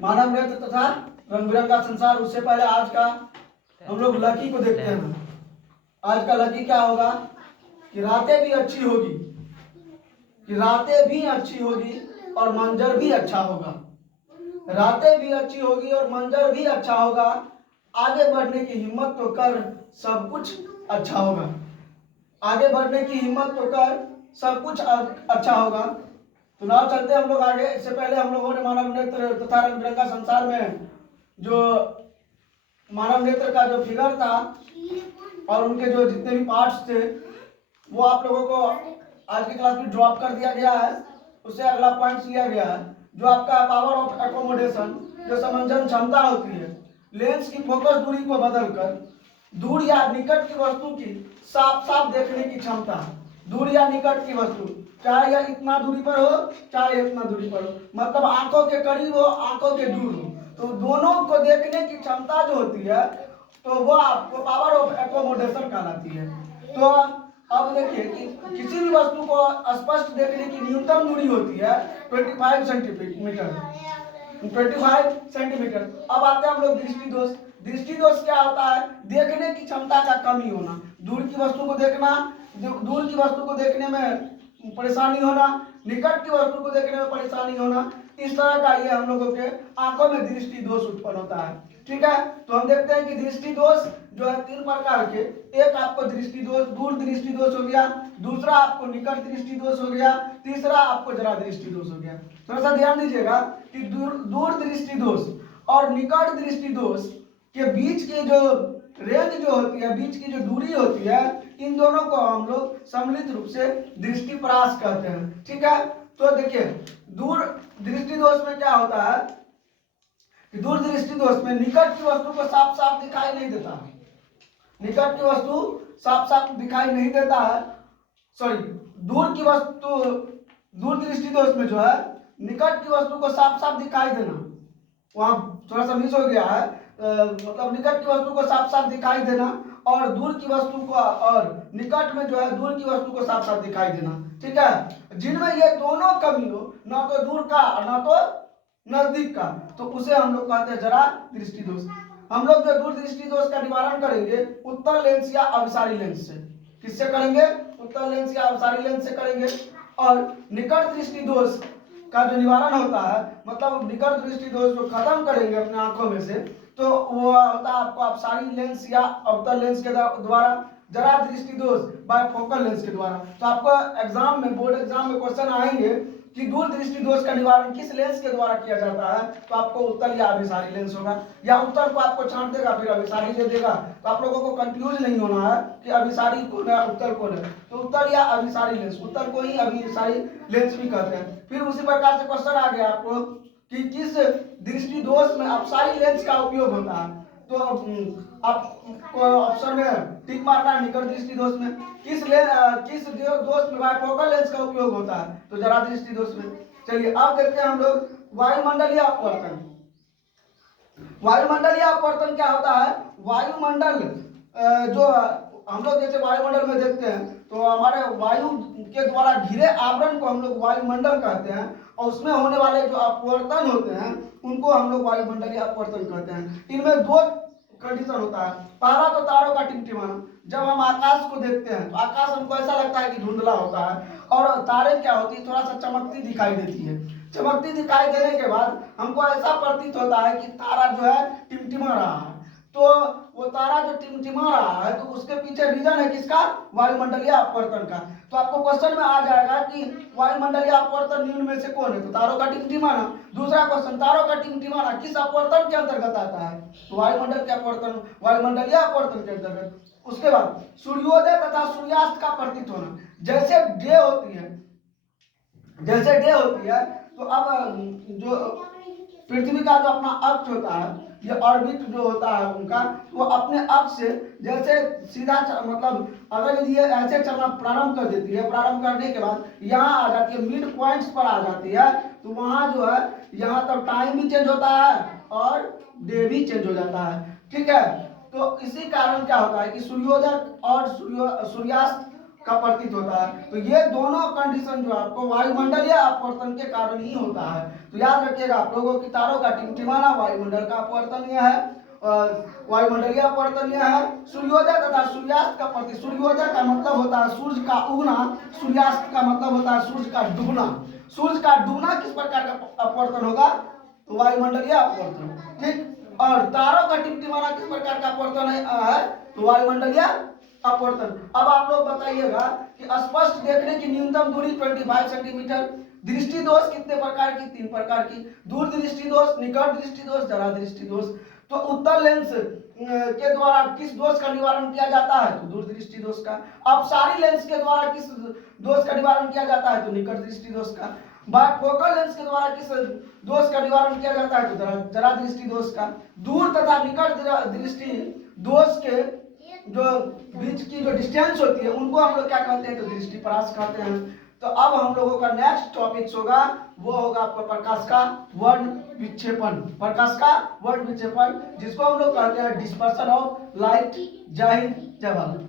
मानव नेत्र तथा रंग बिरंगा संसार। उससे पहले आज का हम लोग लकी को देखते हैं। आज का लकी क्या होगा कि रातें भी अच्छी होगी, कि रातें भी अच्छी होगी और मंजर भी अच्छा होगा। रातें भी अच्छी होगी और मंजर भी अच्छा होगा। आगे बढ़ने की हिम्मत तो कर, सब कुछ अच्छा होगा। आगे बढ़ने की हिम्मत तो कर, सब कुछ अच्छा होगा। तो नाव चलते हैं हम लोग आगे। इससे पहले हम लोगों ने मानव नेत्र तथा रंग बिरंगा संसार में जो मानव नेत्र का जो फिगर था और उनके जो जितने भी पार्ट्स थे वो आप लोगों को आज की क्लास में ड्रॉप कर दिया गया है। उससे अगला पॉइंट लिया गया है जो आपका पावर ऑफ एकोमोडेशन, जो समंजन क्षमता होती है। लेंस की फोकस दूरी को बदलकर दूर या निकट की वस्तु की साफ साफ देखने की क्षमता। दूर या निकट की वस्तु, चाहे यह इतना दूरी पर हो चाहे इतना दूरी पर हो, मतलब आंखों के करीब हो आंखों के दूर हो, तो दोनों को देखने की क्षमता जो होती है तो वो आपको पावर ऑफ एकोमोडेशन कहलाती है। तो अब देखिए कि किसी भी वस्तु को स्पष्ट देखने की न्यूनतम दूरी होती है 25 सेंटीमीटर। 25 सेंटीमीटर। अब आते हैं हम लोग दृष्टि दोष। दृष्टि दोष क्या होता है? देखने की क्षमता का कमी होना, दूर की वस्तु को देखना, दूर की वस्तु को देखने में परेशानी होना, निकट की वस्तु को देखने में परेशानी होना। इस तरह का ये हम लोगों के आंखों में दृष्टि दोष उत्पन्न होता है। ठीक है, तो हम देखते हैं कि दृष्टि दोष जो है 3 प्रकार के। एक आपको दृष्टि दोष, दूर दृष्टि दोष हो गया, दूसरा आपको निकट दृष्टि दोष हो गया, तीसरा आपको जरा दृष्टि दोष हो गया। थोड़ा सा ध्यान दीजिएगा कि दूर दृष्टि दोष और निकट दृष्टि दोष के बीच की जो रेंज जो होती है, बीच की जो दूरी होती है, इन दोनों को हम लोग सम्मिलित रूप से दृष्टि परास कहते हैं। ठीक है, तो देखिए दूर दृष्टि दोष में क्या होता है कि दूर दृष्टि दोष में निकट की वस्तु को साफ साफ दिखाई नहीं देता है। निकट की वस्तु साफ साफ दिखाई नहीं देता है। सॉरी, दूर की वस्तु, दूर दृष्टि दोष में जो है निकट की वस्तु को साफ साफ दिखाई देना, वहां थोड़ा सा मिस हो गया है। मतलब निकट की वस्तु को साफ साफ दिखाई देना और दूर की वस्तु को, और निकट में जो है दूर की वस्तु को साफ साफ दिखाई देना। ठीक है, जिनमें ये दोनों कमी हो, ना तो दूर का और ना तो नजदीक का, तो उसे हम लोग कहते हैं जरा दृष्टि दोष। हम लोग जो दूर दृष्टि दोष का निवारण करेंगे उत्तल लेंस या अभिसारी लेंस से। किससे करेंगे? उत्तल लेंस या अभिसारी लेंस से करेंगे। और निकट दृष्टि दोष का जो निवारण होता है, मतलब निकट दृष्टि दोष को खत्म करेंगे अपने आंखों में से, तो वो होता है आपको अभिसारी लेंस या अवतल लेंस के द्वारा, जरा दृष्टि दोष बायफोकल लेंस के द्वारा। तो आपको एग्जाम में, बोर्ड एग्जाम में क्वेश्चन आएंगे कि दूर दृष्टि दोष का निवारण किस लेंस के द्वारा किया जाता है, तो आपको उत्तल या अभिसारी लेंस होगा, या उत्तल को आपको छांट देगा फिर अभिसारी दे देगा। तो आप लोगों को कंफ्यूज नहीं होना है कि अभिसारी कौन है उत्तल कौन है। तो उत्तल या अभिसारी लेंस, उत्तल को ही अभिसारी लेंस भी कहते हैं। फिर उसी प्रकार से क्वेश्चन आ गया आपको कि किस दृष्टि दोष में अपसारी लेंस का उपयोग होता है, तो आपको ऑप्शन में टिक मारना है। निकट दृष्टि दोष में किस दोष में बायफोकल लेंस का उपयोग होता है, तो जरा दृष्टि दोष में। चलिए अब देखते हैं हम लोग वायुमंडलीय अपवर्तन। वायुमंडलीय अपवर्तन क्या होता है? वायुमंडल जो हम लोग जैसे वायुमंडल में देखते हैं तो हमारे वायु के द्वारा घिरे आवरण को हम लोग वायुमंडल कहते हैं, और उसमें होने वाले जो अपवर्तन होते हैं उनको हम लोग वायुमंडलीय अपवर्तन कहते हैं। इनमें 2 कंडीशन होता है। पहला तो तारों का टिमटिमाना। जब हम आकाश को देखते हैं तो आकाश हमको ऐसा लगता है कि धुंधला होता है, और तारे क्या होती है, थोड़ा सा चमकती दिखाई देती है। चमकती दिखाई देने के बाद हमको ऐसा प्रतीत होता है कि तारा जो है टिमटिमा रहा है। तो वो तारा जो टिमटिमा रहा है तो उसके पीछे रीजन है किसका? वायुमंडलीय अपवर्तन का। तो आपको क्वेश्चन में आ जाएगा कि वायुमंडलीय अपवर्तन निम्न में से कौन है, तो तारों का टिमटिमाना। दूसरा क्वेश्चन, तारों का टिमटिमाना किस अपवर्तन के अंतर्गत आता है, तो वायुमंडल के अपवर्तन, वायुमंडलीय अपवर्तन के अंतर्गत। उसके बाद सूर्योदय तथा सूर्यास्त का प्रतीत होना। जैसे डे होती है, जैसे डे होती है तो अब जो पृथ्वी का जो अपना अक्ष होता है, ये ऑर्बिट जो होता है उनका, वो अपने अक्ष से जैसे सीधा मतलब अगर यदि ये ऐसे चलना प्रारंभ कर देती है, प्रारंभ करने के बाद यहाँ आ जाती है, मिड पॉइंट्स पर आ जाती है, तो वहाँ जो है यहाँ तब टाइम भी चेंज होता है और डे भी चेंज हो जाता है। ठीक है, तो इसी कारण क्या होता है कि सूर्योदय और सूर्यास्त का प्रतीत होता है। तो ये दोनों कंडीशन जो आपको वायुमंडलीय अपवर्तन के कारण ही होता है। तो याद रखिएगा, आप लोगों की तारों का टिमटिमाना वायुमंडल का अपवर्तनीय है, वायुमंडलीय अपवर्तनीय है। सूर्योदय तथा सूर्यास्त का प्रति, सूर्योदय का मतलब होता है सूर्य का उगना, सूर्यास्त का मतलब होता है सूर्य का डूबना। सूर्य का डूबना किस प्रकार का अपवर्तन होगा? तो वायुमंडलीय अपवर्तन, ठीक। और तारों का टिमटिमाना किस प्रकार का अपवर्तन है? तो वायुमंडलीय अपवर्तन। अब आप लोग बताइएगा कि स्पष्ट देखने की न्यूनतम दूरी 25 सेंटीमीटर। दृष्टि दोष कितने प्रकार की? 3 प्रकार की। दूर दृष्टि दोष, निकट दृष्टि दोष, जरा दृष्टि दोष। तो उत्तल लेंस के द्वारा किस दोष का निवारण किया जाता है? तो दूर दृष्टि दोष का। अपसारी लेंस के द्वारा किस दोष का निवारण किया जाता है? तो निकट दृष्टि दोष का। बायफोकल लेंस के द्वारा किस दोष का निवारण किया जाता है? तो जरा दृष्टि दोष का। दूर तथा निकट दृष्टि दोष के जो बीच की जो डिस्टेंस होती है उनको हम लोग क्या कहते हैं? तो दृष्टि परास कहते हैं। तो अब हम लोगों का नेक्स्ट टॉपिक होगा, वो होगा आपका प्रकाश का वर्ण विक्षेपण। प्रकाश का वर्ण विक्षेपण, जिसको हम लोग कहते हैं डिस्पर्शन ऑफ लाइट। जय हिंद, जय भारत।